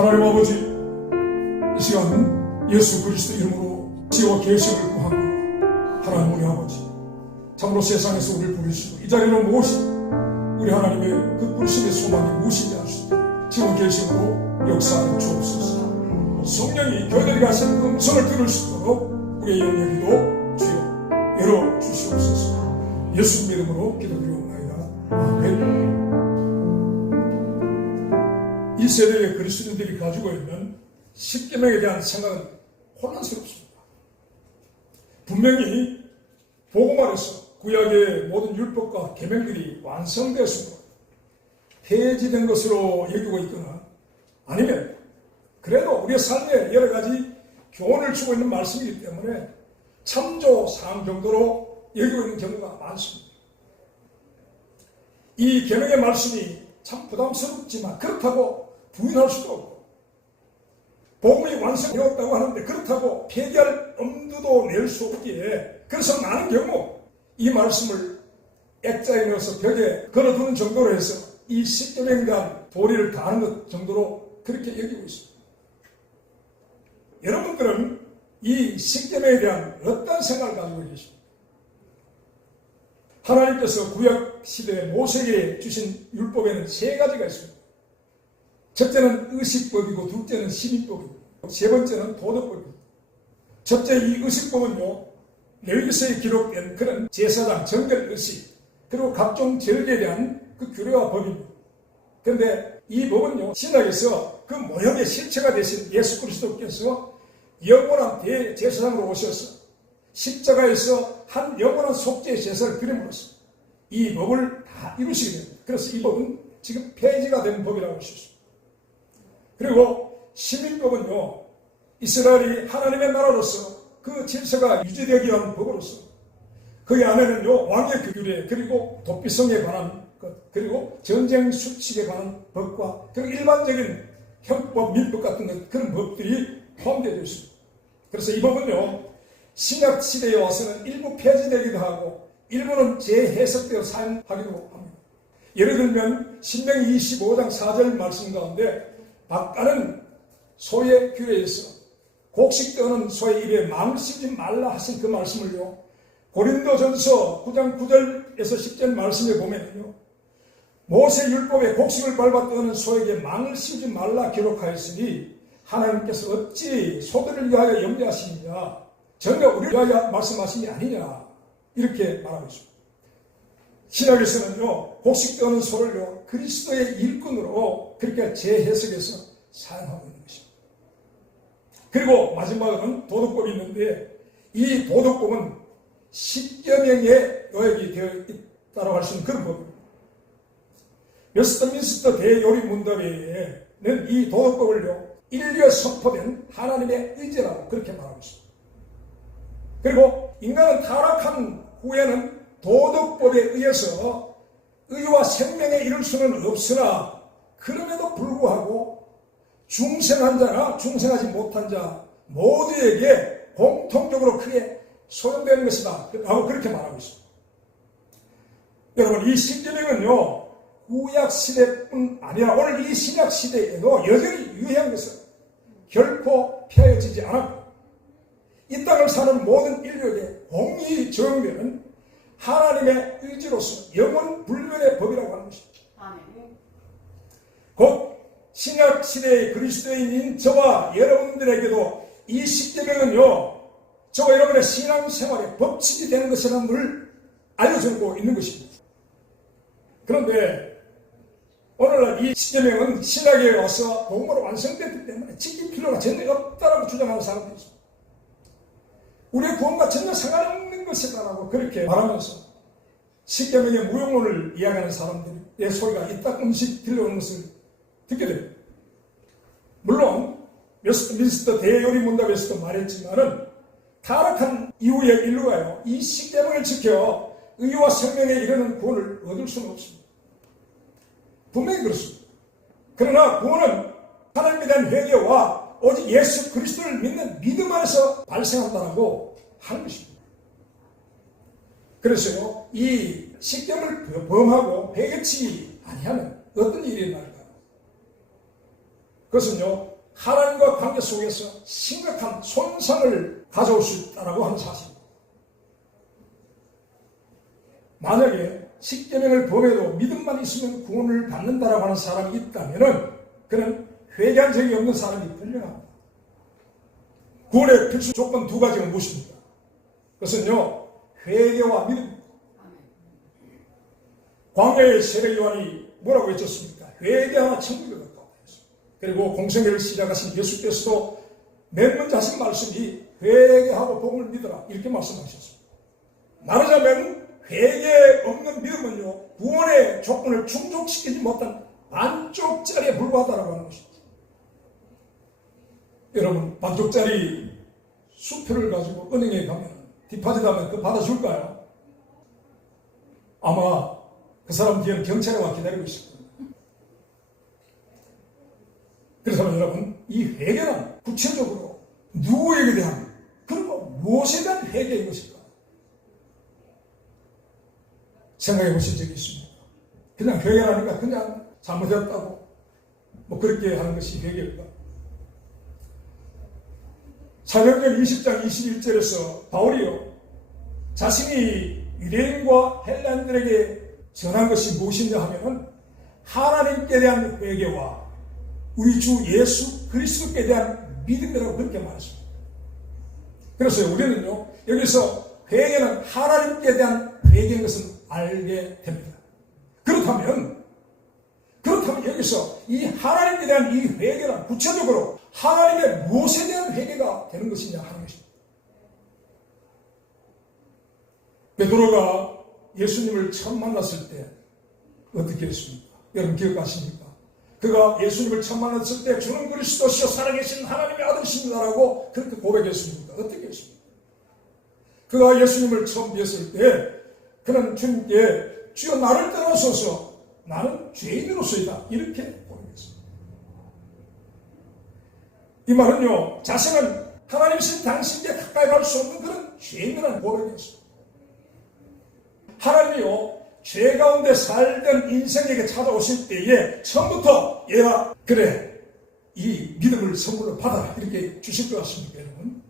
하나님 아버지, 이 시간 예수 그리스도 이름으로 지혜와 계시를 구하고, 하나님 우리 아버지, 참으로 세상에서 우리를 부르시고 이 자리로 모으신 우리 하나님의 그 부르심의 소망이 무엇인지 알 수 있도록 지혜와 계시로 역사하여 주옵소서. 성령이 교회들이 하시는 그 음성을 들을 수 있도록 우리의 영역이도 주여 열어주시옵소서. 예수님 이름으로 기도드리옵나이다. 아멘. 이 세대의 그리스도인들이 가지고 있는 십계명에 대한 생각은 혼란스럽습니다. 분명히 복음안에서 구약의 모든 율법과 계명들이 완성되었으므로 폐지된 것으로 여기고 있거나, 아니면 그래도 우리의 삶에 여러 가지 교훈을 주고 있는 말씀이기 때문에 참조사항 정도로 여기고 있는 경우가 많습니다. 이 계명의 말씀이 참 부담스럽지만 그렇다고 부인할 수도 없고, 복음이 완성되었다고 하는데 그렇다고 폐기할 엄두도 낼 수 없기에, 그래서 많은 경우 이 말씀을 액자에 넣어서 벽에 걸어두는 정도로 해서 이 십계명에 대한 도리를 다하는 것 정도로 그렇게 여기고 있습니다. 여러분들은 이 십계명에 대한 어떤 생각을 가지고 계십니까? 하나님께서 구약 시대에 모세에게 주신 율법에는 세 가지가 있습니다. 첫째는 의식법이고, 둘째는 시민법이고, 세 번째는 도덕법입니다. 첫째, 이 의식법은요, 레위기서에 기록된 그런 제사장 정결 의식, 그리고 각종 절기에 대한 그 규례와 법입니다. 그런데 이 법은요, 신약에서 그 모형의 실체가 되신 예수 그리스도께서 영원한 대제사장으로 오셔서 십자가에서 한 영원한 속죄의 제사를 드림으로써 이 법을 다 이루시게 됩니다. 그래서 이 법은 지금 폐지가 된 법이라고 할 수 있습니다. 그리고 시민법은요, 이스라엘이 하나님의 나라로서 그 질서가 유지되기 위한 법으로서 그 안에는요, 왕의 규례, 그리고 도피성에 관한 것, 그리고 전쟁 수칙에 관한 법과 그리고 일반적인 형법, 민법 같은 것, 그런 법들이 포함되어 있습니다. 그래서 이 법은요, 신약 시대에 와서는 일부 폐지되기도 하고 일부는 재해석되어 사용하기도 합니다. 예를 들면 신명기 25장 4절 말씀 가운데, 박가는 소의 규례에서 곡식 떠는 소의 입에 망을 씌우지 말라 하신 그 말씀을요, 고린도전서 9장 9절에서 10절 말씀에 보면요, 모세 율법에 곡식을 밟아 떠는 소에게 망을 씌우지 말라 기록하였으니 하나님께서 어찌 소들을 위하여 염려하시느냐, 전혀 우리를 위하여 말씀하신 게 아니냐, 이렇게 말하고 있습니다. 신약에서는요, 곡식 떠는 소를요, 그리스도의 일꾼으로 그렇게 재해석해서 사용하고 있는 것입니다. 그리고 마지막으로는 도덕법이 있는데, 이 도덕법은 십계명에 요약이 되어 있다고 할 수 있는 그런 법입니다. 웨스트민스터 대요리 문답에는 이 도덕법을요, 인류에 선포된 하나님의 의지라고 그렇게 말하고 있습니다. 그리고 인간은 타락한 후에는 도덕법에 의해서 의와 생명에 이를 수는 없으나, 그럼에도 불구하고 중생한 자나 중생하지 못한 자 모두에게 공통적으로 크게 소용되는 것이다 라고 그렇게 말하고 있습니다. 여러분, 이 십계명은요, 구약 시대뿐 아니라 오늘 이 신약 시대에도 여전히 유효한 것은 결코 폐해지지 않았고, 이 땅을 사는 모든 인류에게 공히 적용되는 하나님의 의지로서 영원 불변의 법이라고 하는 것입니다. 곧 신약 시대의 그리스도인인 저와 여러분들에게도 이 십계명은요, 저와 여러분의 신앙생활의 법칙이 되는 것이라는 것을 알려주고 있는 것입니다. 그런데 오늘날 이 십계명은 신약에 와서 복음으로 완성됐기 때문에 지킬 필요가 전혀 없다라고 주장하는 사람들이 있습니다. 우리의 구원과 전혀 상관없는 것이다라고 그렇게 말하면서 십계명의 무용론을 이야기하는 사람들의 소리가 이따금씩 들려오는 것을 듣게 됩니다. 물론 웨스트민스터 대요리 문답에서도 말했지만은, 타락한 이후의 인류가요, 이 십계명을 지켜 의와 생명에 이르는 구원을 얻을 수는 없습니다. 분명히 그렇습니다. 그러나 구원은 하나님에 대한 회개와 오직 예수 그리스도를 믿는 믿음 안에서 발생한다고 하는 것입니다. 그래서요, 이 십계명을 범하고 회개치 아니하면 어떤 일이 일어날까요? 그것은요, 하나님과 관계 속에서 심각한 손상을 가져올 수 있다고 하는 사실입니다. 만약에 십계명을 범해도 믿음만 있으면 구원을 받는다라고 하는 사람이 있다면 그는 회개한 적이 없는 사람이 분명합니다. 구원의 필수 조건 두 가지가 무엇입니까? 그것은요, 회개와 믿음입니다. 광야의 세례 요한이 뭐라고 외쳤습니까? 회개하라 천국에 가까워. 그리고 공생애를 시작하신 예수께서도 맨 먼저 하신 말씀이 회개하고 복음을 믿어라 이렇게 말씀하셨습니다. 말하자면 회개 없는 믿음은요, 구원의 조건을 충족시키지 못한 반쪽짜리에 불과하다고 하는 것입니다. 여러분, 반쪽짜리 수표를 가지고 은행에 가면 디파짓 하면 그거 받아줄까요? 아마 그 사람 뒤에는 경찰이 와 기다리고 있을 겁니다. 그래서 여러분, 이 회개는 구체적으로 누구에게 대한, 그리고 무엇에 대한 회개인 것일까? 생각해 보신 적이 있습니까? 그냥 회개라니까 그냥 잘못했다고 뭐 그렇게 하는 것이 회개일까? 사도행전 20장 21절에서 바울이요, 자신이 유대인과 헬라인들에게 전한 것이 무엇이냐 하면은 하나님께 대한 회개와 우리 주 예수 그리스도께 대한 믿음이라고 그렇게 말했습니다. 그래서 우리는요, 여기서 회개는 하나님께 대한 회개인 것은 알게 됩니다. 그렇다면 여기서 이 하나님께 대한 이 회개는 구체적으로 하나님의 무엇에 대한 회개가 되는 것이냐 하는 것입니다. 베드로가 예수님을 처음 만났을 때 어떻게 했습니까? 여러분 기억하십니까? 그가 예수님을 처음 만났을 때 주는 그리스도시요 살아계신 하나님의 아들이십니다라고 그렇게 고백했습니다. 어떻게 했습니까? 그가 예수님을 처음 뵀을 때 그는 주님께 주여 나를 떠나소서 나는 죄인으로서이다 이렇게 고백했습니다. 이 말은요, 자신은 하나님이신 당신께 가까이 갈 수 없는 그런 죄인이라는 고백이었습니다. 하나님이요, 죄 가운데 살던 인생에게 찾아오실 때에 처음부터 얘가 그래 이 믿음을 선물로 받아라 이렇게 주실 것 같습니까 여러분?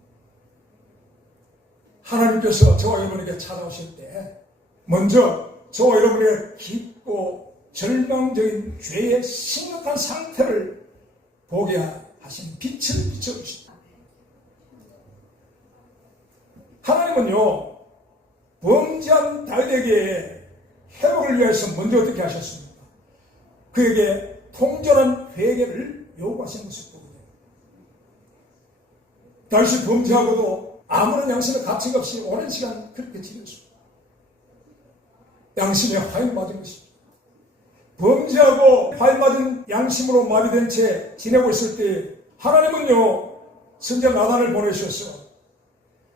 하나님께서 저와 여러분에게 찾아오실 때 먼저 저와 여러분의 깊고 절망적인 죄의 심각한 상태를 보게 하신 빛을 비춰주십니다. 하나님은요, 범죄한 다윗에게 회복을 위해서 먼저 어떻게 하셨습니까? 그에게 통절한 회개를 요구하신 것을 보게 됩니다. 다윗이 범죄하고도 아무런 양심을 갖춘 것 없이 오랜 시간 그렇게 지냈습니다. 양심에 화인 맞은 것입니다. 범죄하고 화인 맞은 양심으로 마비된 채 지내고 있을 때 하나님은요, 선지자 나단을 보내셔서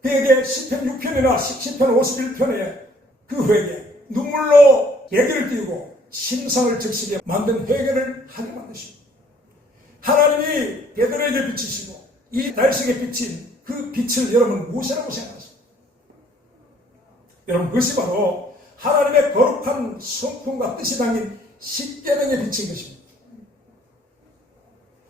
그에게 10편 6편이나 10편 51편에 그 회개, 눈물로 얘기를 띄우고 심상을 적시게 만든 회개를 하게 만드십니다. 하나님이 베드로에게 비치시고 이 달성에 비친 그 빛을 여러분 무엇이라고 생각하십니까? 여러분 그것이 바로 하나님의 거룩한 성품과 뜻이 담긴 십계명에 비친 것입니다.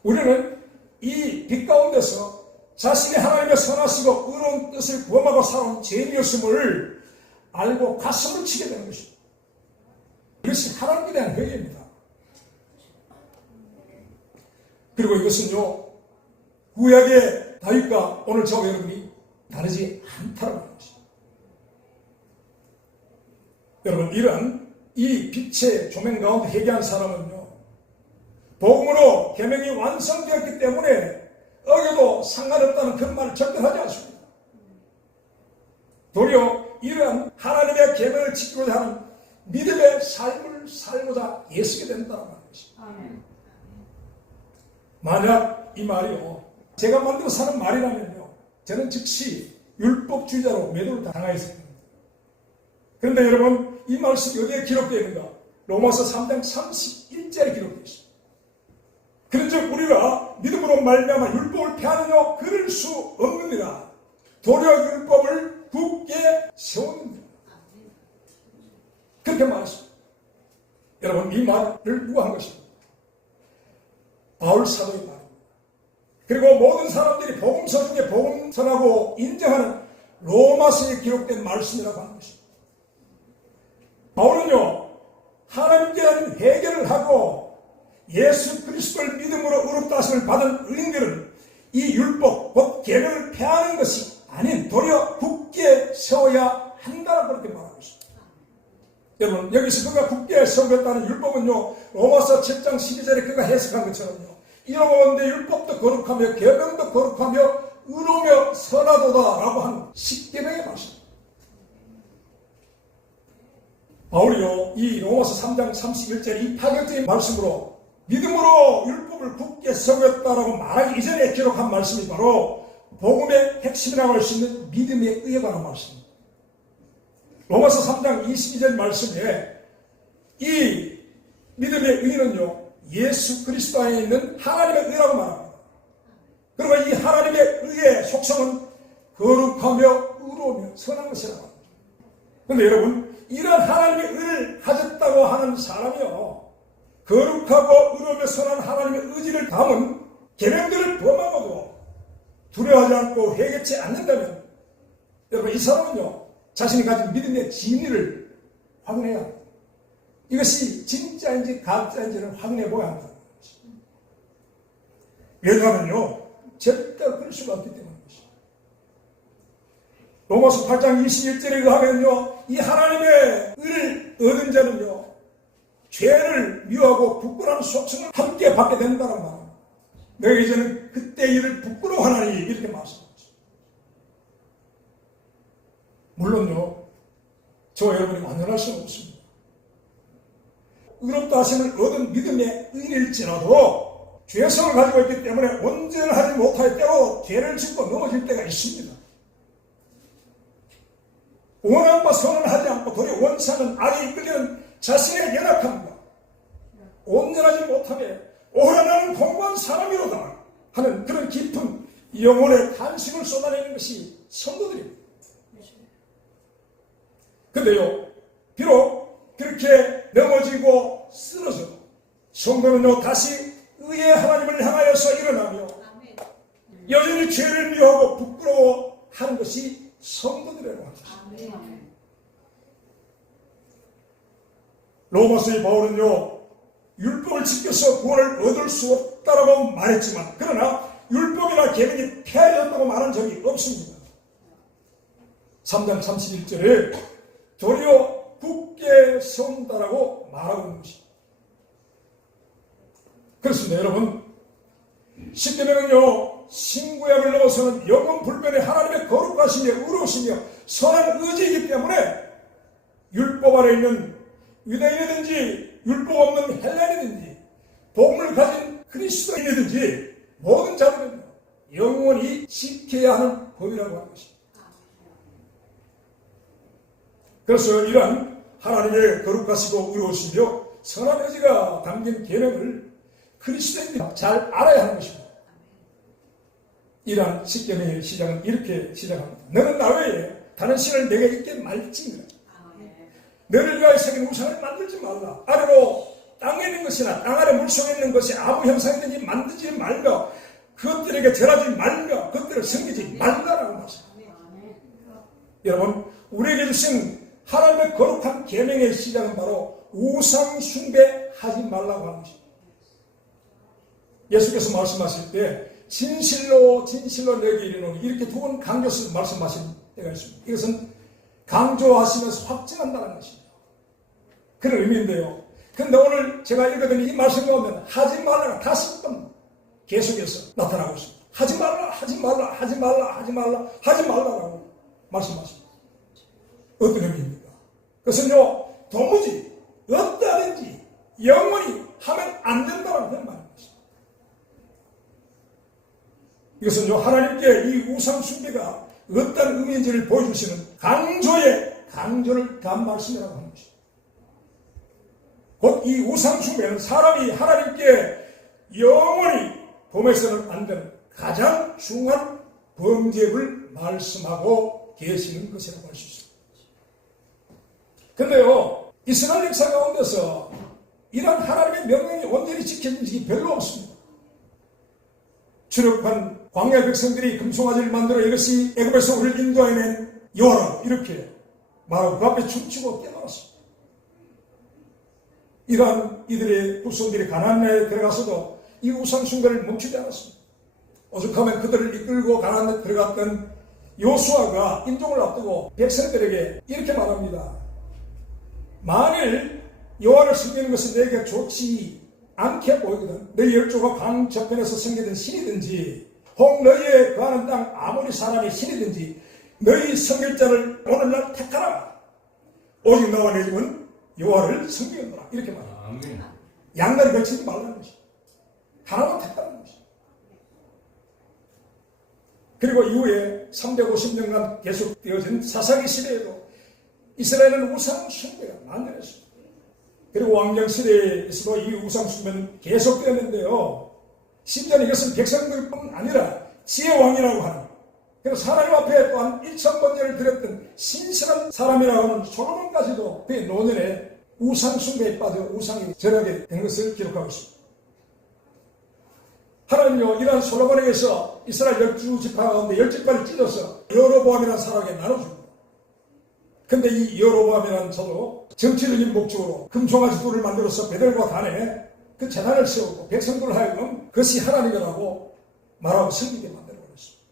우리는 이 빛 가운데서 자신이 하나님의 선하시고 의로운 뜻을 구함하고 살아온 죄인이었음을 알고 가슴을 치게 되는 것입니다. 이것이 하나님에 대한 회개입니다. 그리고 이것은요, 구약의 다윗과 오늘 저와 여러분이 다르지 않다라고 하는 것입니다. 여러분, 이런 이 빛의 조명 가운데 회개한 사람은요, 복음으로 계명이 완성되었기 때문에 어겨도 상관없다는 그런 말을 절대 하지 않습니다. 도리어 이러한 하나님의 계명을 지키고자 하는 믿음의 삶을 살고자 애쓰게 된다는 것입니다. 만약 이 말이요, 제가 만들어 사는 말이라면요, 저는 즉시 율법주의자로 매도를 당하였을 겁니다. 그런데 여러분, 이 말씀이 어디에 기록되어 있는가? 로마서 3장 31절에 기록되어 있습니다. 그런즉 우리가 믿음으로 말미암아 율법을 폐하느냐? 그럴 수 없느니라. 도리어 율법을 굳게 세웠느니라. 그렇게 말했습니다. 여러분, 이 말을 누가 한 것입니까? 바울 사도의 말입니다. 그리고 모든 사람들이 복음서 중에 복음서라고 인정하는 로마서에 기록된 말씀이라고 하는 것입니다. 바울은요, 하나님께 대한 회개를 하고 예수 그리스도를 믿음으로 의롭다 하심을 받은 의인들은 이 율법, 곧 계명을 폐하는 것이 아닌 도리어 굳게 세워야 한다고 그렇게 말하고 있습니다. 여러분, 여기서 그가 굳게 세우겠다는 율법은요, 로마서 7장 12절에 그가 해석한 것처럼요, 이러건대 율법도 거룩하며 계명도 거룩하며 의로며 선하도다라고 하는 십계명의 말씀입니다. 바울이요, 이 로마서 3장 31절 이 파격적인 말씀으로 믿음으로 율법을 굳게 세우겠다라고 말하기 이전에 기록한 말씀이 바로 복음의 핵심이라고 할 수 있는 믿음의 의에 관한 말씀입니다. 로마서 3장 22절 말씀에 이 믿음의 의는요, 예수 그리스도 안에 있는 하나님의 의라고 말합니다. 그리고 이 하나님의 의의 속성은 거룩하며 의로우며 선한 것이라고 합니다. 그런데 여러분, 이런 하나님의 의를 가졌다고 하는 사람이요, 거룩하고 의로우며 선한 하나님의 의지를 담은 계명들을 범하고도 두려워하지 않고 회개치 않는다면 여러분, 이 사람은요, 자신이 가진 믿음의 진리를 확인해야 합니다. 이것이 진짜인지 가짜인지를 확인해 보아야 한다는 것입니다. 왜냐하면요, 절대로 그럴 수가 없기 때문입니다. 로마서 8장 21절에 의하면요, 이 하나님의 의를 얻은 자는요, 죄를 미워하고 부끄러운 속성을 함께 받게 된다는 말입니다. 내가 이제는 그때 일을 부끄러워하나니 이렇게 말씀합니다. 물론요, 저와 여러분이 완전할 수는 없습니다. 의롭다 하심을 얻은 믿음의 의일지라도 죄성을 가지고 있기 때문에 온전하지 못할 때로 죄를 짓고 넘어질 때가 있습니다. 원함과 선을 하지 않고 도리어 원치하는 악에 이끌리는 자신의 연약함과 온전하지 못함에 오히려 나는 공부한 사람이로다 하는 그런 깊은 영혼의 탄식을 쏟아내는 것이 성도들입니다. 근데요, 비록 그렇게 넘어지고 쓰러져도 성도는요, 다시 의의 하나님을 향하여서 일어나며 여전히 죄를 미워하고 부끄러워하는 것이 성도들이라고 합니다. 로마서의 바울은요, 율법을 지켜서 구원을 얻을 수 없다라고 말했지만, 그러나 율법이나 계명이 폐하였다고 말한 적이 없습니다. 3장 31절에 도리어 굳게 세운다라고 말하고 있는 것입니다. 그렇습니다, 여러분. 십계명은요, 신구약을 넘어서는 영원 불변의 하나님의 거룩하시며 의로우시며 선한 의지이기 때문에 율법 아래 있는 유대인이든지 율법 없는 헬라인이든지 복음을 가진 그리스도인이든지 모든 자들은 영원히 지켜야 하는 법이라고 하는 것입니다. 그래서 이러한 하나님의 거룩하시고 의로우시며 선한 의지가 담긴 계명을 그리스도인들이 잘 알아야 하는 것입니다. 이러한 십계명의 시작은 이렇게 시작합니다. 너는 나 외에 다른 신을 내게 있게 말지니라. 너를 위하여 새긴 우상을 만들지 말라. 아래로 땅에 있는 것이나 땅 아래 물속에 있는 것이 아무 형상이든지 만들지 말며 그것들에게 절하지 말며 그것들을 섬기지 말라라고 말씀합니다. 여러분, 우리에게 주신 하나님의 거룩한 계명의 시작은 바로 우상 숭배하지 말라고 하는 것입니다. 예수께서 말씀하실 때 진실로 진실로 내게 이르노니 이렇게 두 번 강조해서 말씀하신 때가 있습니다. 이것은 강조하시면서 확증한다는 것입니다. 그런 의미인데요. 그런데 오늘 제가 읽었더니 이 말씀을 보면 하지 말라가 5번 계속해서 나타나고 있습니다. 하지 말라, 하지 말라, 하지 말라, 하지 말라, 하지 말라라고 말씀하십니다. 어떤 의미입니까? 그것은요, 도무지 어떠하든지 영원히 하면 안 된다는 그런 말입니다. 이것은요, 하나님께 이 우상 숭배가 어떤 의미인지를 보여주시는 강조를 담은 말씀이라고 하는 것입니다. 곧 이 우상 숭배는 사람이 하나님께 영원히 범해서는 안 되는 가장 중요한 범죄를 말씀하고 계시는 것이라고 할 수 있습니다. 그런데요, 이스라엘 역사 가운데서 이런 하나님의 명령이 온전히 지켜진 적이 별로 없습니다. 출애굽한 광야 백성들이 금송아지를 만들어 이것이 애굽에서 우리를 인도해낸 여호와라 이렇게 말하고 그 앞에 춤추고 뛰어나왔습니다. 이러한 이들의 후손들이 가나안에 들어가서도 이 우상 숭배를 멈추지 않았습니다. 오죽하면 그들을 이끌고 가나안에 들어갔던 요수아가 인종을 앞두고 백성들에게 이렇게 말합니다. 만일 여호와를 섬기는 것이 내게 좋지 않게 보이거든 너희 열조가 강 저편에서 섬기던 신이든지 혹 너희의 거하는 땅 아모리 사람의 신이든지 너희 섬길 자를 오늘날 택하라. 오직 너와 내 집은 여호와를 섬기겠노라. 이렇게 말합니다. 양다리 걸치지 말라는 것이 하나만 택하라는 것이. 그리고 이후에 350년간 계속되어진 사사기 시대에도 이스라엘은 우상 숭배가 만연했습니다. 그리고 왕정 시대에서도 이 우상 숭배는 계속되었는데요. 심지어 이것은 백성들뿐 아니라 지혜왕이라고 하는, 그래서 하나님 앞에 또한 1000번째를 드렸던 신실한 사람이라고 하는 솔로몬까지도 그의 노년에 우상 숭배에 빠져 우상이 절하게 된 것을 기록하고 있습니다. 하나님요, 이러한 솔로몬에게서 이스라엘 12지파 가운데 10지파를 찢어서 여로보암이라는 사람에게 나눠줍니다. 근데 이 여로보암이라는 자도 정치적인 목적으로 금송아지 돌을 만들어서 베델과 단에 그 제단을 세우고 백성들 하여금 그것이 하나님이라고 말하고 섬기게 만들어버렸습니다.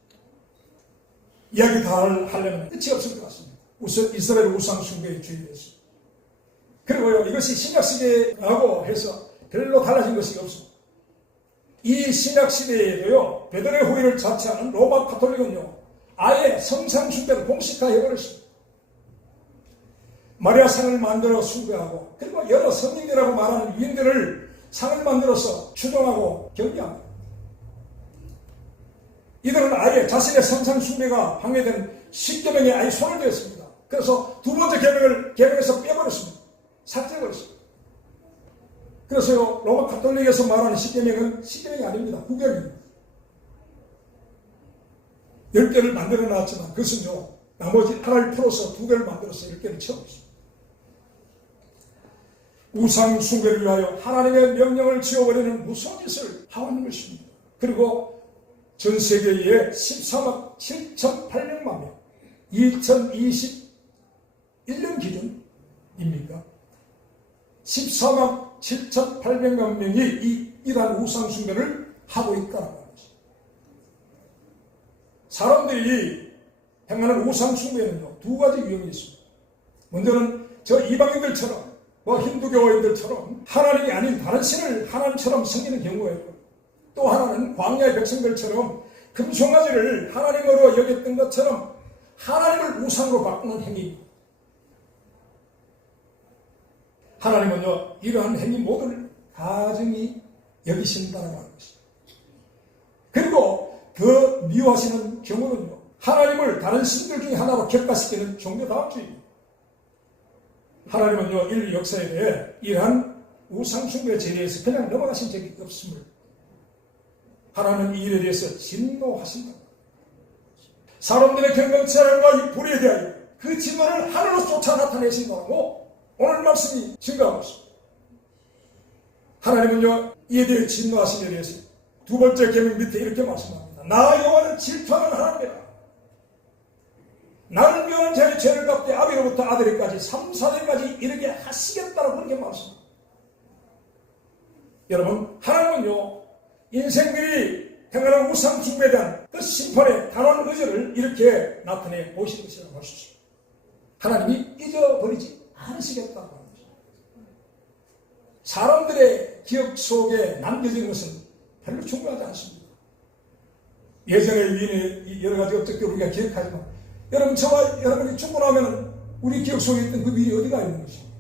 이야기 다 하려면 끝이 없을 것 같습니다. 우선 이스라엘 우상 숭배의 주의였습니다. 그리고요, 이것이 신약시대하고 해서 별로 달라진 것이 없습니다. 이 신약시대에도요, 베드로의 후위를 자처하는 로마 가톨릭은요, 아예 성상 숭배를 공식화해버렸습니다. 마리아 상을 만들어 숭배하고, 그리고 여러 성인들이라고 말하는 위인들을 상을 만들어서 추종하고 경배합니다. 이들은 아예 자신의 성상 숭배가 방해된 10계명에 아예 손을 대었습니다. 그래서 두 번째 계명을 계명에서 빼버렸습니다. 삭제해버렸습니다. 그래서요, 로마 가톨릭에서 말하는 10계명은 10계명이 아닙니다. 9계명입니다. 10개를 만들어 놨지만 그것은요, 나머지 하나를 풀어서 2개를 만들어서 10개를 채워버렸습니다. 우상 숭배를 위하여 하나님의 명령을 지워버리는 무서운 짓을 하고 있는 것입니다. 그리고 전 세계에 13억 7,800만 명, 2021년 기준입니까? 13억 7,800만 명이 이러한 우상 숭배를 하고 있다는 것입니다. 사람들이 행하는 우상 숭배는요, 두 가지 유형이 있습니다. 먼저는 저 이방인들처럼 힌두교인들처럼 하나님이 아닌 다른 신을 하나님처럼 섬기는 경우가 있고, 또 하나는 광야의 백성들처럼 금송아지를 하나님으로 여겼던 것처럼 하나님을 우상으로 바꾸는 행위입니다. 하나님은요, 이러한 행위 모두를 가증히 여기신다는 것입니다. 그리고 더 미워하시는 경우는요, 하나님을 다른 신들 중에 하나로 격가시키는 종교다원주의입니다. 하나님은요, 인류 역사에 대해 이러한 우상숭배 제리에서 그냥 넘어가신 적이 없음을, 하나님은 이 일에 대해서 진노하신다. 사람들의 경건체랄과 이 불의에 대하여 그 진노를 하늘로 쫓아 나타내신다고 오늘 말씀이 증거하고 있습니다. 하나님은요, 이에 대해 진노하심에 대해서 두 번째 계명 밑에 이렇게 말씀합니다. 나 여호와는 질투하는 하나님이라. 나를 미워하는 자의 죄를 갚되 아비로부터 아들에까지 3, 4대까지 이르게 하시겠다라고 그렇게 말씀합니다. 여러분, 하나님은요, 인생들이 행하는 우상 숭배에 대한 그 심판의 단호한 의지를 이렇게 나타내 보시는 것이라고 할 수 있습니다. 하나님이 잊어버리지 않으시겠다고 하는 것입니다. 사람들의 기억 속에 남겨진 것은 별로 중요하지 않습니다. 예전의 위인의 여러 가지 어떻게 우리가 기억하지만, 여러분, 저와 여러분이 죽고 나면 우리 기억 속에 있던 그 위인이 어디가 있는 것입니까?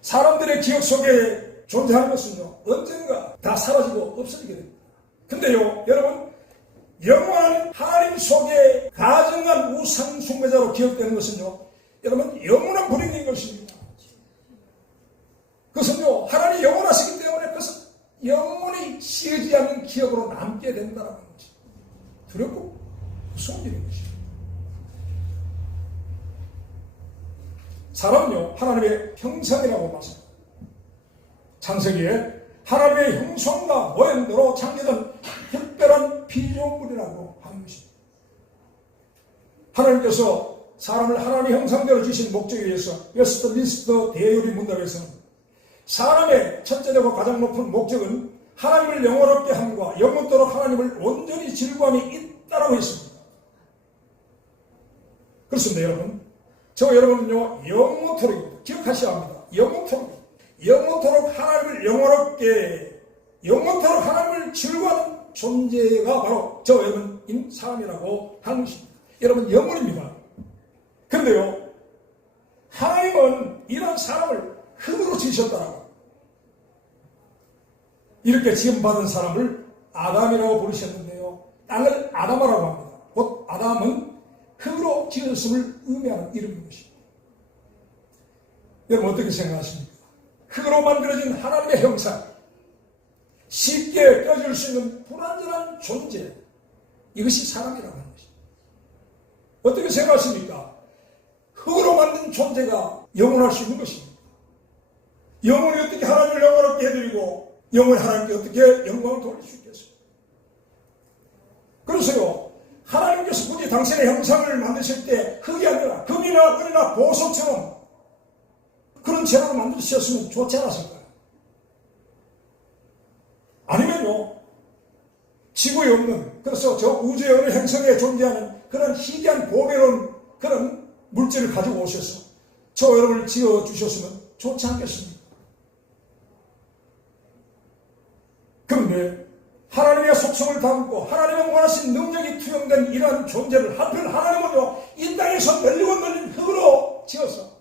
사람들의 기억 속에 존재하는 것은요, 언젠가 다 사라지고 없어지게 됩니다. 근데요, 여러분, 영원한 하나님 속에 가증한 우상 숭배자로 기억되는 것은요, 여러분, 영원한 불행인 것입니다. 그것은요, 하나님이 영원하시기 때문에 그것은 영원히 지어지지 않는 기억으로 남게 된다는 것입니다. 두렵고 무서운 일인 것입니다. 사람은요, 하나님의 형상이라고 말씀합니다. 창세기에 하나님의 형상과 모양대로 창조된 특별한 피조물이라고 하는 것입니다. 하나님께서 사람을 하나님의 형상대로 주신 목적에 의해서 웨스트민스터 대요리 문답에서는 사람의 첫째되고 가장 높은 목적은 하나님을 영원롭게 함과 영원토록 하나님을 온전히 즐거움이 있다라고 했습니다. 그렇습니다, 여러분. 저 여러분은요, 영원토록 기억하셔야 합니다. 영원토록 하나님을 영원토록 하나님을 즐거워하는 존재가 바로 저 여러분인 사람이라고 하는 것입니다. 여러분, 영혼입니다. 그런데요, 하나님은 이런 사람을 흙으로 지으셨다라고. 이렇게 지음받은 사람을 아담이라고 부르셨는데요, 땅을 아담아라고 합니다. 곧 아담은 흙으로 지었음을 의미하는 이름인 것입니다. 여러분, 어떻게 생각하십니까? 흙으로 만들어진 하나님의 형상, 쉽게 껴줄 수 있는 불완전한 존재, 이것이 사람이라고 하는 것입니다. 어떻게 생각하십니까? 흙으로 만든 존재가 영원할 수 있는 것입니다. 영혼이 어떻게 하나님을 영원롭게 해드리고 영혼이 하나님께 어떻게 영광을 돌릴 수 있겠습니까? 그래서요, 하나님께서 굳이 당신의 형상을 만드실 때 흙이 아니라 금이나 은이나 보석처럼 그런 재료로 만드셨으면 좋지 않았을까요? 아니면요, 지구에 없는, 그래서 저 우주의 어느 행성에 존재하는 그런 희귀한 보배로운 그런 물질을 가지고 오셔서 저 여러분을 지어주셨으면 좋지 않겠습니까? 그런데 하나님의 속성을 담고 하나님의 원하신 능력이 투영된 이러한 존재를 하필 하나님은요, 이 땅에서 널리고 널린 흙으로 지어서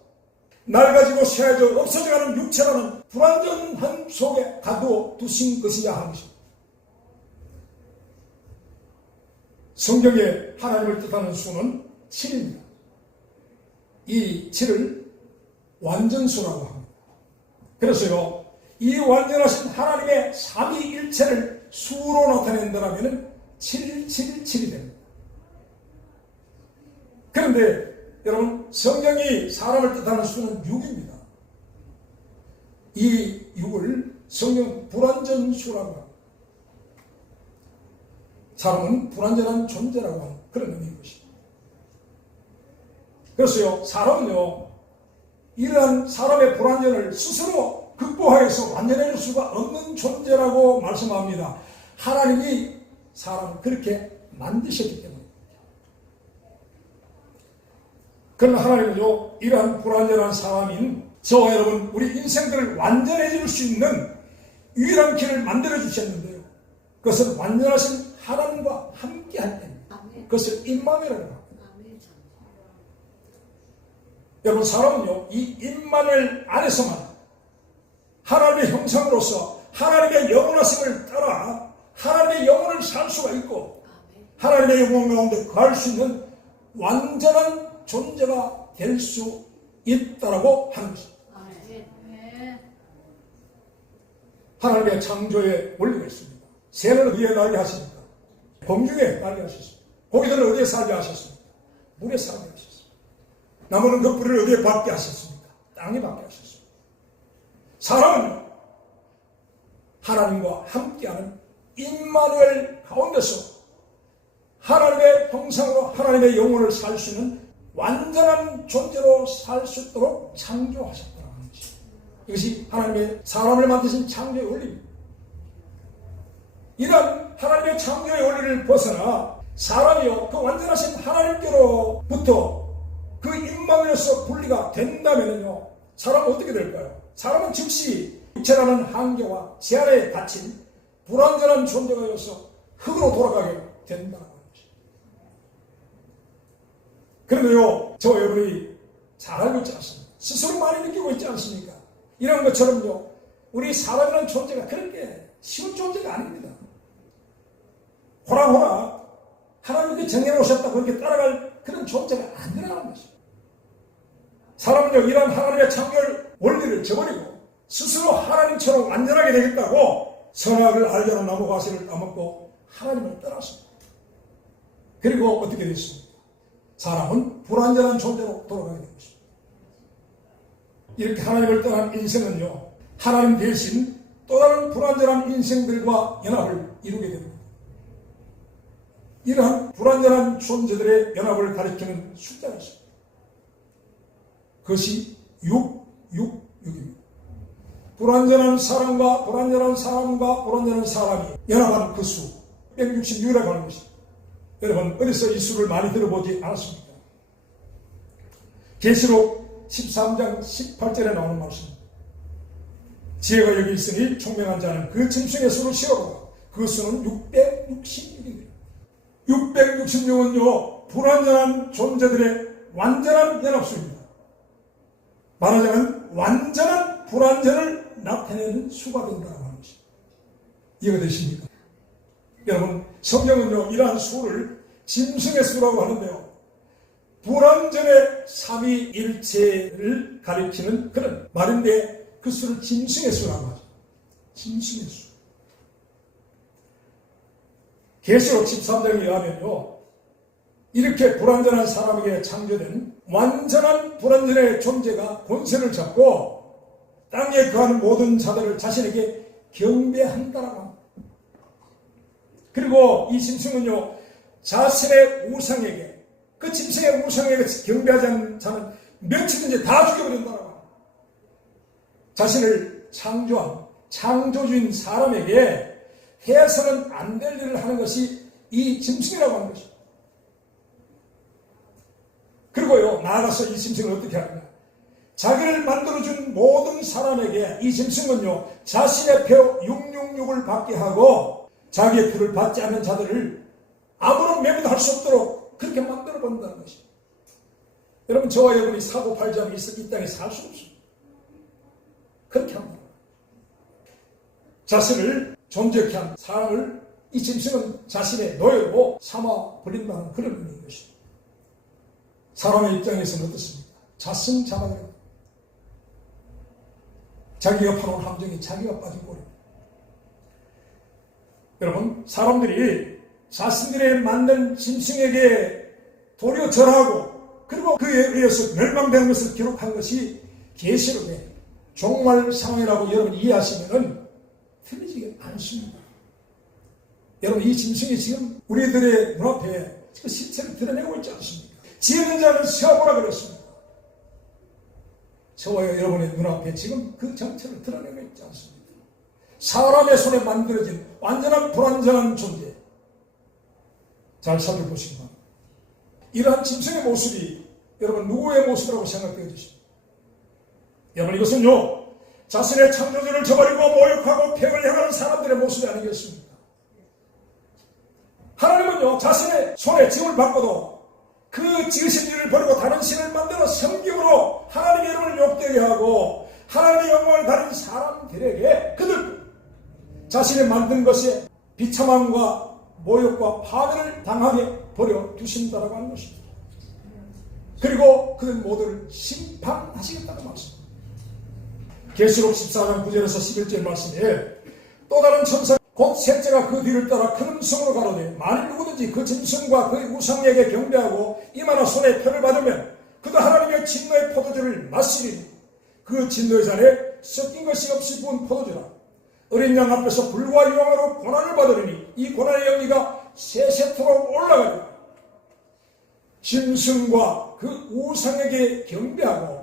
낡아지고 쇠해져 없어져가는 육체라는 불완전함 속에 가둬두신 것이야 하는 것입니다. 성경에 하나님을 뜻하는 수는 7입니다. 이 7을 완전수라고 합니다. 그래서요, 이 완전하신 하나님의 삼위일체를 수로 나타낸다면 777이 됩니다. 그런데 여러분, 성경이 사람을 뜻하는 수는 6입니다. 이 6을 성경 불완전수라고 합니다. 사람은 불완전한 존재라고 하는 그런 의미인 것입니다. 그래서요, 사람은요, 이러한 사람의 불완전을 스스로 극복하여서 완전해질 수가 없는 존재라고 말씀합니다. 하나님이 사람을 그렇게 만드셨기 때문에. 그러나 하나님은요, 이러한 불완전한 사람인 저와 여러분, 우리 인생들을 완전해질 수 있는 유일한 길을 만들어 주셨는데요, 그것은 완전하신 하나님과 함께할 때입니다. 그것을 임마누엘이라고 합니다. 여러분, 사람은요, 이 임마누엘 안에서만 하나님의 형상으로서 하나님의 영원하심을 따라 하나님의 영혼을 살 수가 있고 하나님의 영혼 가운데 거할 수 있는 완전한 존재가 될 수 있다라고 하는 것입니다. 하나님의 창조의 원리가 있습니다. 새는 어디에 날게 하십니까? 공중에 날게 하셨습니다. 고기들은 어디에 살게 하셨습니까? 물에 살게 하셨습니다. 나무는 그 뿌리를 어디에 받게 하셨습니까? 땅에 받게 하셨습니다. 사람은 하나님과 함께하는 임마누엘 가운데서 하나님의 형상으로 하나님의 영혼을 살 수 있는 완전한 존재로 살 수 있도록 창조하셨다는 것입니다. 이것이 하나님의 사람을 만드신 창조의 원리입니다. 이런 하나님의 창조의 원리를 벗어나 사람이요, 그 완전하신 하나님께로부터 그 임마누엘에서 분리가 된다면요, 사람은 어떻게 될까요? 사람은 즉시 육체라는 한계와 제한에 갇힌 불완전한 존재가 되어서 흙으로 돌아가게 된다는 것입니다. 그런데요, 저 여러분이 잘 알고 있지 않습니까? 스스로 많이 느끼고 있지 않습니까? 이런 것처럼요, 우리 사람이라는 존재가 그렇게 쉬운 존재가 아닙니다. 호락호락 하나님께 정해놓으셨다고 그렇게 따라갈 그런 존재가 아니라는 것입니다. 사람은요, 이런 하나님의 창조의 원리를 저버리고 스스로 하나님처럼 완전하게 되겠다고 선악을 알려는 나무가시를 따먹고 하나님을 떠났습니다. 그리고 어떻게 됐습니까? 사람은 불완전한 존재로 돌아가게 된 것입니다. 이렇게 하나님을 떠난 인생은요, 하나님 대신 또 다른 불완전한 인생들과 연합을 이루게 됩니다. 이러한 불완전한 존재들의 연합을 가리키는 숫자가 있습니다. 그것이 666입니다. 불완전한 사람과 불완전한 사람과 불완전한 사람이 연합한 그 수, 166이라고 하는 것입니다. 여러분, 어디서 이 수를 많이 들어보지 않았습니까? 계시록 13장 18절에 나오는 말씀입니다. 지혜가 여기 있으니 총명한 자는 그 짐승의 수를 세어라. 그 수는 666입니다. 666은요, 불완전한 존재들의 완전한 연합수입니다. 말하자면 완전한 불완전을 나타내는 수가 된다고 하는 것입니다. 이해가 되십니까? 여러분, 성경은요, 이러한 수를 짐승의 수라고 하는데요, 불완전의 삼위일체를 가리키는 그런 말인데 그 수를 짐승의 수라고 하죠. 짐승의 수. 계시록 13장에 의하면요, 이렇게 불완전한 사람에게 창조된 완전한 불완전의 존재가 권세를 잡고 땅에 거하는 모든 자들을 자신에게 경배한다라고 합니다. 그리고 이 짐승은요, 자신의 우상에게, 그 짐승의 우상에게 경배하지 않는 자는 며칠든지 다 죽여버린다라고 합니다. 자신을 창조한 창조주인 사람에게 해서는 안 될 일을 하는 것이 이 짐승이라고 하는 것입니다. 그리고요, 나아가서 이 짐승을 어떻게 하느냐. 자기를 만들어준 모든 사람에게 이 짐승은요, 자신의 표 666을 받게 하고 자기의 표를 받지 않는 자들을 아무런 매매도 할 수 없도록 그렇게 만들어 본다는 것입니다. 여러분, 저와 여러분이 사고 팔지 않으면 이 땅에 살 수 없습니다. 그렇게 합니다. 자신을 존재케 한 사람을 이 짐승은 자신의 노예로 삼아 버린다는 그런 의미인 것입니다. 사람의 입장에서는 어떻습니까? 자승자박입니다. 자기가 파놓은 함정에 자기가 빠진 꼴입니다. 여러분, 사람들이 자신들의 만든 짐승에게 도리어 절하고 그리고 그에 의해서 멸망되는 것을 기록한 것이 계시록의 종말 상황이라고 여러분 이해하시면 틀리지 않습니다. 여러분, 이 짐승이 지금 우리들의 눈앞에 그 실체를 드러내고 있지 않습니까? 지은 자는 세어보라 그랬습니다. 저와 여러분의 눈앞에 지금 그 정체를 드러내고 있지 않습니까? 사람의 손에 만들어진 완전한 불완전한 존재. 잘 살펴보시기 바랍니다. 이러한 짐승의 모습이 여러분 누구의 모습이라고 생각되어지십니까? 여러분, 이것은요, 자신의 창조주를 저버리고 모욕하고 폐을 향하는 사람들의 모습이 아니겠습니까? 하나님은요, 자신의 손에 지음을 받고도 그 지으신 일을 버리고 다른 신을 만들어 성경으로 하나님의 이름을 욕되게 하고 하나님의 영광을 가진 사람들에게 그들 자신이 만든 것에 비참함과 모욕과 파괴를 당하게 버려 두신다라고 하는 것입니다. 그리고 그들 모두를 심판하시겠다는 말씀입니다. 계시록 14장 9절에서 11절 말씀에 또 다른 천사 곧 셋째가 그 뒤를 따라 큰 음성으로 가로되 만일 누구든지 그 짐승과 그 우상에게 경배하고 이마나 손에 표를 받으면 그도 하나님의 진노의 포도주를 마시리니 그 진노의 잔에 섞인 것이 없이 부은 포도주라. 어린 양 앞에서 불과 유황으로 고난을 받으리니 이 고난의 영리가 세세토록 올라가리라. 짐승과 그 우상에게 경배하고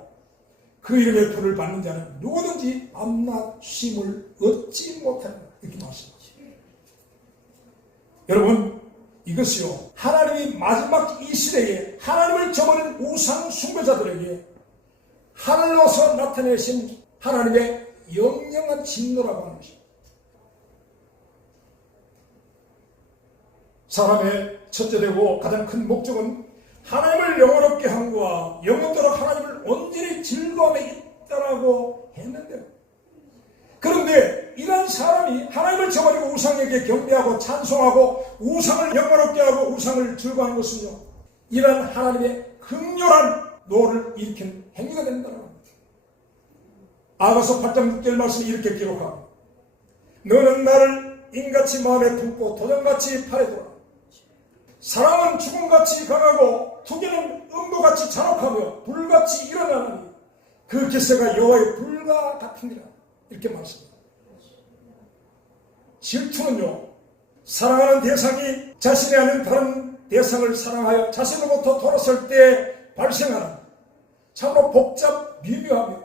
그 이름의 표를 받는 자는 누구든지 밤낮 쉼을 얻지 못한다. 이렇게 말씀하십니다. 여러분, 이것이요, 하나님이 마지막 이 시대에 하나님을 저버린 우상 숭배자들에게 하늘로서 나타내신 하나님의 영영한 진노라고 하는 것입니다. 사람의 첫째되고 가장 큰 목적은 하나님을 영원롭게 함과 영원토록 하나님을 온전히 즐거움에 있다라고 했는데요. 그런데 이런 사람이 하나님을 저버리고 우상에게 경배하고 찬송하고 우상을 영원롭게 하고 우상을 즐거워하는 것은요, 이런 하나님의 극렬한 노를 일으킨 행위가 된다는 겁니다. 아가서 8장 6절 말씀이 이렇게 기록합니다. 너는 나를 인같이 마음에 품고 도전같이 팔에 두라. 사랑은 죽음같이 강하고 투기는 음부같이 잔혹하며 불같이 일어나니 그 기세가 여호와의 불과 같으니라. 이렇게 말씀합니다. 질투는요, 사랑하는 대상이 자신이 아닌 다른 대상을 사랑하여 자신으로부터 돌아설 때 발생하는 참으로 복잡, 미묘하며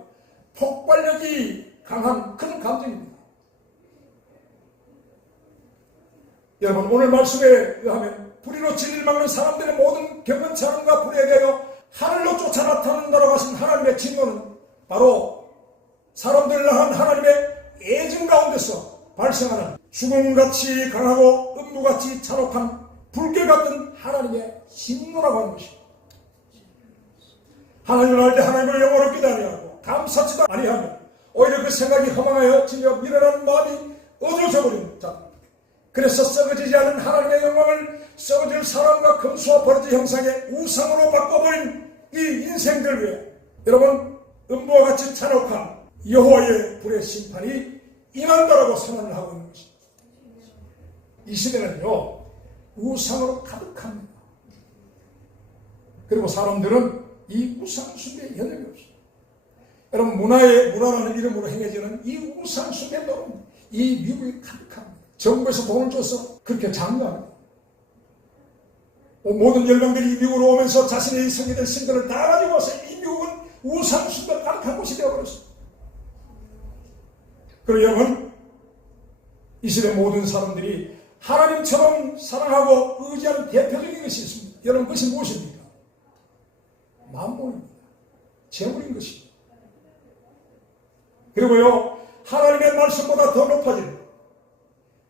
폭발력이 강한 그런 감정입니다. 여러분, 오늘 말씀에 의하면 불의로 진리를 막는 사람들의 모든 경건차림과 불의에 대하여 하늘로 쫓아 나타난다라고 하신 하나님의 진노는 바로 사람들을 향한 하나님의 애증 가운데서 발생하는 죽음같이 강하고 음부같이 잔혹한 불길 같은 하나님의 진노라고 하는 것입니다. 하나님을 알 때 하나님을 영원히 기다리하고 감사치도 아니하며 오히려 그 생각이 허망하여 질려 미련한 마음이 어두워져 버린 자, 그래서 썩어지지 않은 하나님의 영광을 썩어질 사람과 금수와 버러지 형상의 우상으로 바꿔버린 이 인생들 위해 여러분, 음부와 같이 잔혹한 여호와의 불의 심판이 임한다라고 선언을 하고 있는 것입니다. 이 시대는요, 우상으로 가득합니다. 그리고 사람들은 이 우상 숭배에 여념이 없습니다. 여러분, 문화라는 이름으로 행해지는 이 우상 숭배는 이 미국이 가득합니다. 정부에서 돈을 줘서 그렇게 장려합니다. 모든 열방들이 이 미국으로 오면서 자신의 성기된 신들을 다 가지고 와서 이 미국은 우상 숭배가 가득한 곳이 되어버렸습니다. 그리고 여러분, 이 시대 모든 사람들이 하나님처럼 사랑하고 의지하는 대표적인 것이 있습니다. 여러분, 그것이 무엇입니까? 만몬입니다. 재물인 것입니다. 그리고요, 하나님의 말씀보다 더 높아진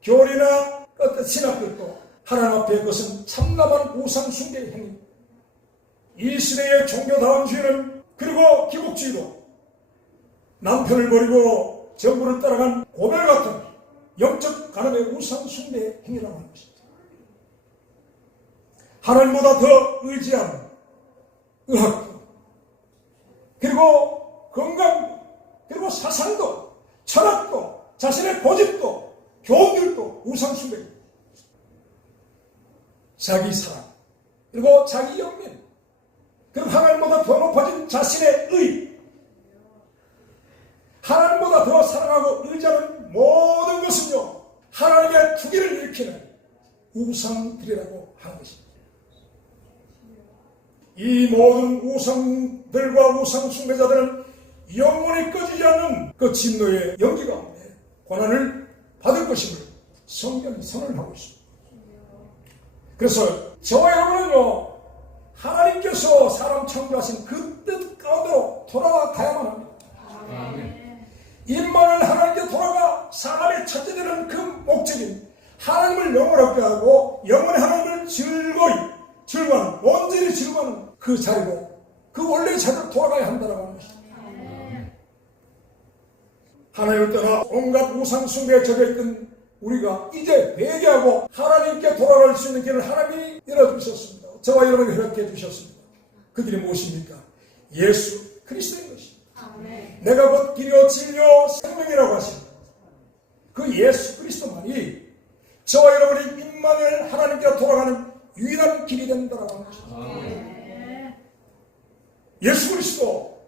교리나 어떤 신학들도 하나님 앞에 그것은 참담한 우상 숭배의 행위. 이 시대의 종교다원주의는 그리고 기복주의로 남편을 버리고 정부를 따라간 고별 같은 영적 간음의 우상 숭배의 행위라고 하는 것입니다. 하나님보다 더 의지하는 의학도 그리고 건강도 그리고 사상도 철학도 자신의 고집도 교훈들도 우상 숭배입니다. 자기 사랑 그리고 자기 영민 그리고 하나님보다 더 높아진 자신의 의 하나님보다 더 사랑하고 의지하는 모든 것은요 하나님의 투기를 일으키는 우상들이라고 하는 것입니다. 이 모든 우상들과 우상 숭배자들은 영원히 꺼지지 않는 그 진노의 연기 가운데 고난을 받을 것임을 성경이 선언하고 있습니다. 그래서 저와 여러분은요 하나님께서 사람 창조하신 그 뜻 가운데로 돌아가야만 합니다. 인만을 하나님께 돌아가 사람의 첫째되는 그 목적인 하나님을 영원하게 하고 영원히 하나님을 즐거워하는 온전히 즐거워하는 그 자리로 그 원래의 자리로 돌아가야 한다고 하는 것입니다. 하나님을 떠나 온갖 우상 숭배에 젖어있던 우리가 이제 회개하고 하나님께 돌아갈 수 있는 길을 하나님이 열어주셨습니다. 저와 여러분이 허락해 주셨습니다. 그 길이 무엇입니까? 예수 그리스도인 것입니다. 내가 곧 길이요 진리요 생명이라고 하십니다. 그 예수 그리스도만이 저와 여러분이 임마누엘 하나님께 돌아가는 유일한 길이 된다고 하는 것입니다. 예수 그리스도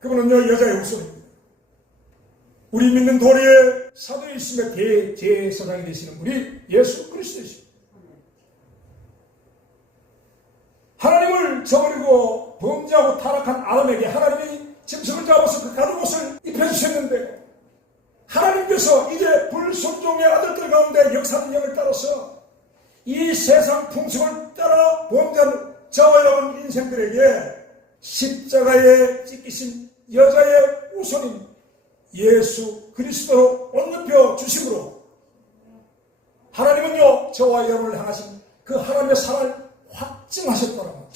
그분은요 여자의 후손입니다. 우리 믿는 도리의 사도이심의 대제사장이 되시는 분이 예수 그리스도이십니다. 하나님을 저버리고 범죄하고 타락한 아담에게 하나님이 짐승을 잡아서 그 가죽 옷을 입혀주셨는데 하나님께서 이제 불순종의 아들들 가운데 역사하는 영을 따라서 이 세상 풍습을 따라 범죄한 저와 여러분 인생들에게 십자가에 찢기신 여자의 우선인 예수 그리스도로 온눕혀 주심으로 하나님은요 저와 여러분을 향하신 그 하나님의 사랑을 확증하셨다는 거죠.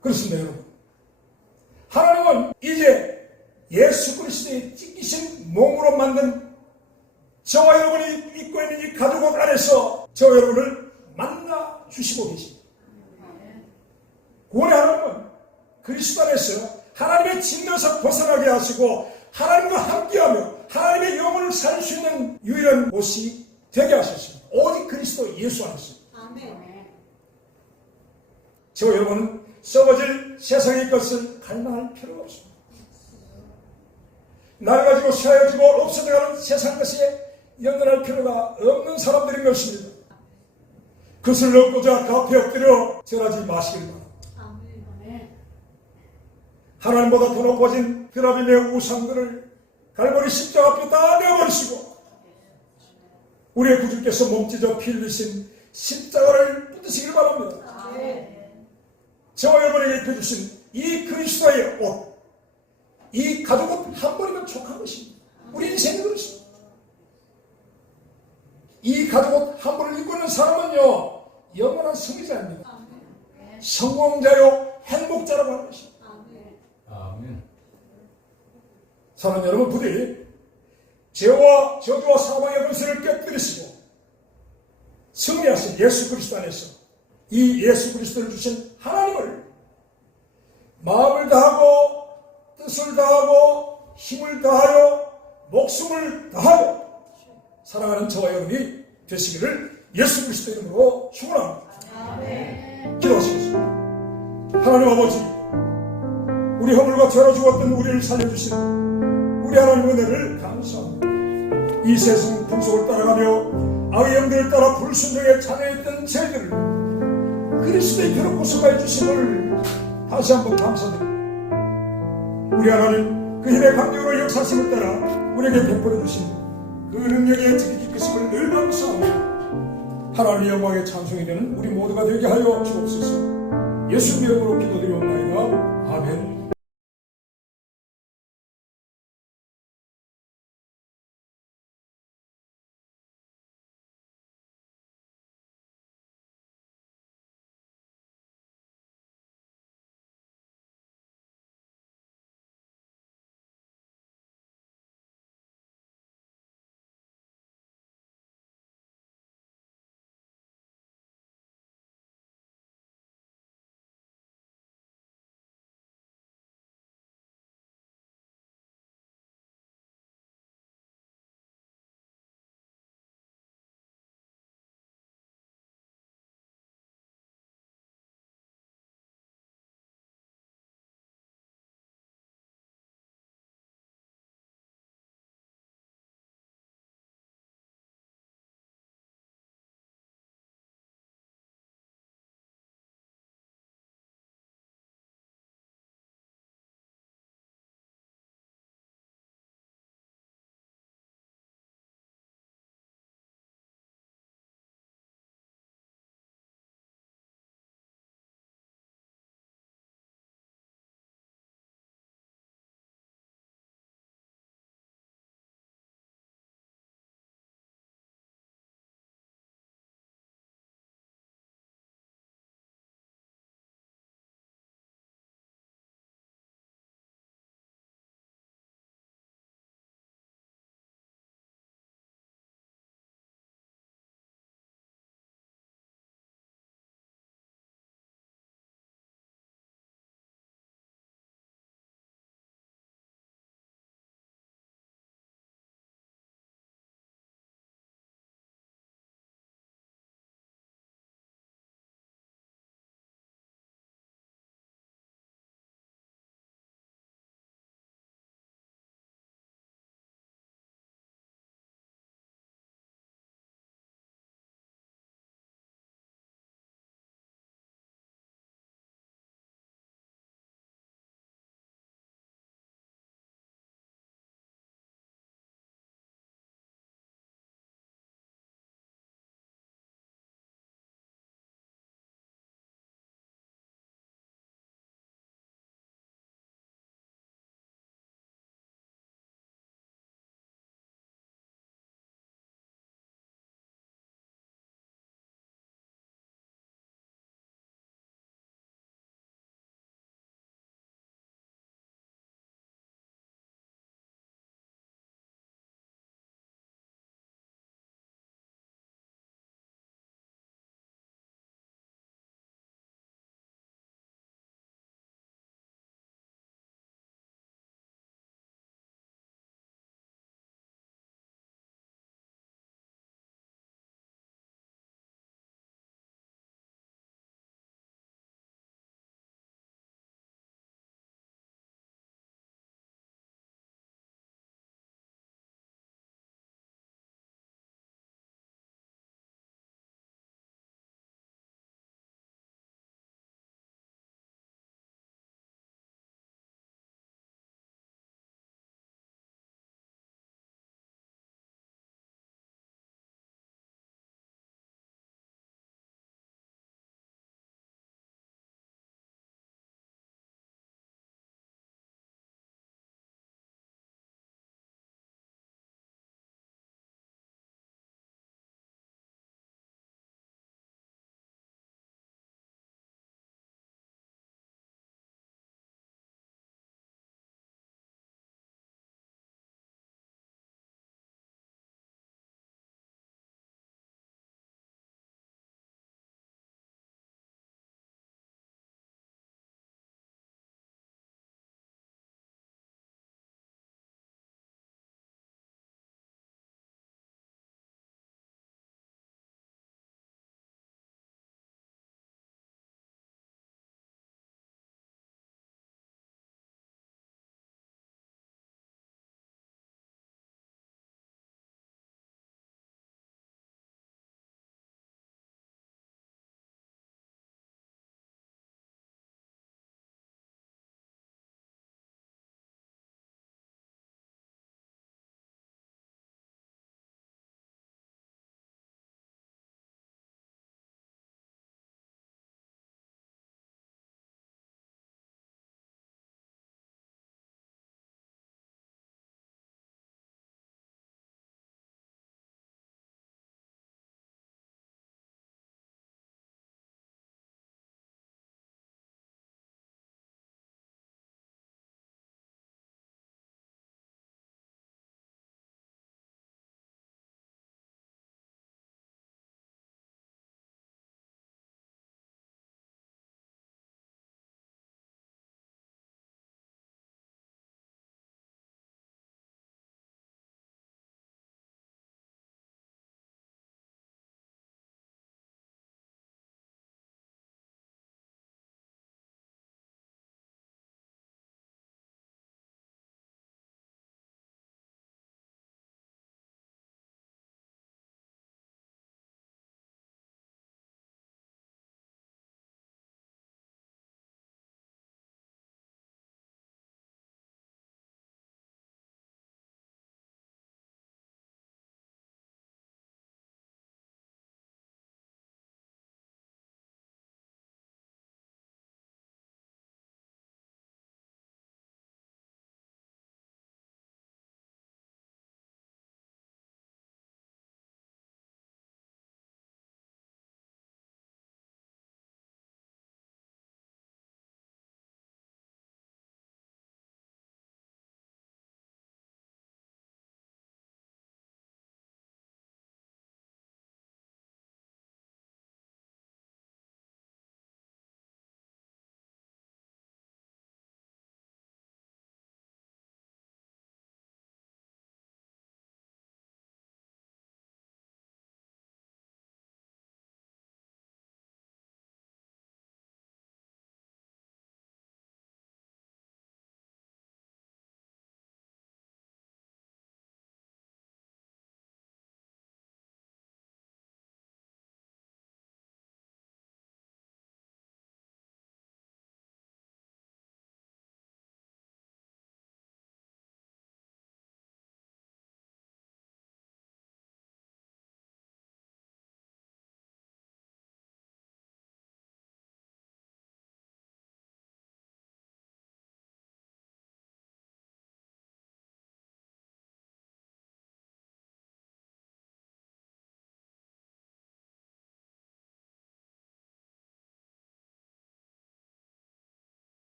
그렇습니다 여러분. 하나님은 이제 예수 그리스도의 찢기신 몸으로 만든 저와 여러분이 입고 있는 이 가죽옷 안에서 저와 여러분을 만나 주시고 계십니다. 구원의 하나님은 그리스도 안에서 하나님의 진노에서 벗어나게 하시고 하나님과 함께하며 하나님의 영혼을 살 수 있는 유일한 곳이 되게 하셨습니다. 오직 그리스도 예수 안에서. 저와 여러분은 썩어질 세상의 것을 갈망할 필요가 없습니다. 낡아지고 쇠해지고 없어져가는 세상 것에 연연할 필요가 없는 사람들인 것입니다. 그것을 얻고자 그 앞에 엎드려 절하지 마시길 바랍니다. 하나님보다 더 높아진 드라빔의 우상들을 갈보리 십자가 앞에 다 내어버리시고 우리의 구주께서 몸찢어 피 흘리신 십자가를 붙드시길 바랍니다. 저와 여러분에게 입혀주신 이 그리스도의 옷, 이 가죽옷 한 벌이면 족한 것입니다. 우리 인생이 그렇습니다. 이 가죽옷 한 벌을 입고 있는 사람은요 영원한 승리자입니다. 성공자요 행복자라고 하는 것입니다. 아멘. 사랑하는 여러분, 부디 죄와 저주와 사망의 권세를 깨뜨리시고 승리하신 예수 그리스도 안에서 이 예수 그리스도를 주신 하나님을 마음을 다하고 뜻을 다하고 힘을 다하여 목숨을 다하여 사랑하는 저와 여러분이 되시기를 예수 그리스도 이름으로 축원합니다. 기도하시겠습니다. 하나님 아버지, 우리 허물과 죄로 죽었던 우리를 살려주신 우리 하나님 은혜를 감사합니다. 이 세상 풍속을 따라가며 악의 영들을 따라 불순종에 참여했던 저희들을 그리스도의 피로 구속하여 주심을 다시 한번 감사드립니다. 우리 하나님 그 힘의 강력으로 역사심을 따라 우리에게 베풀어 주신 그 능력의 지극히 크심을 늘 감사합니다. 하나님의 영광에 찬송이 되는 우리 모두가 되게 하여 주옵소서. 예수님 이름으로 기도드리옵나이다.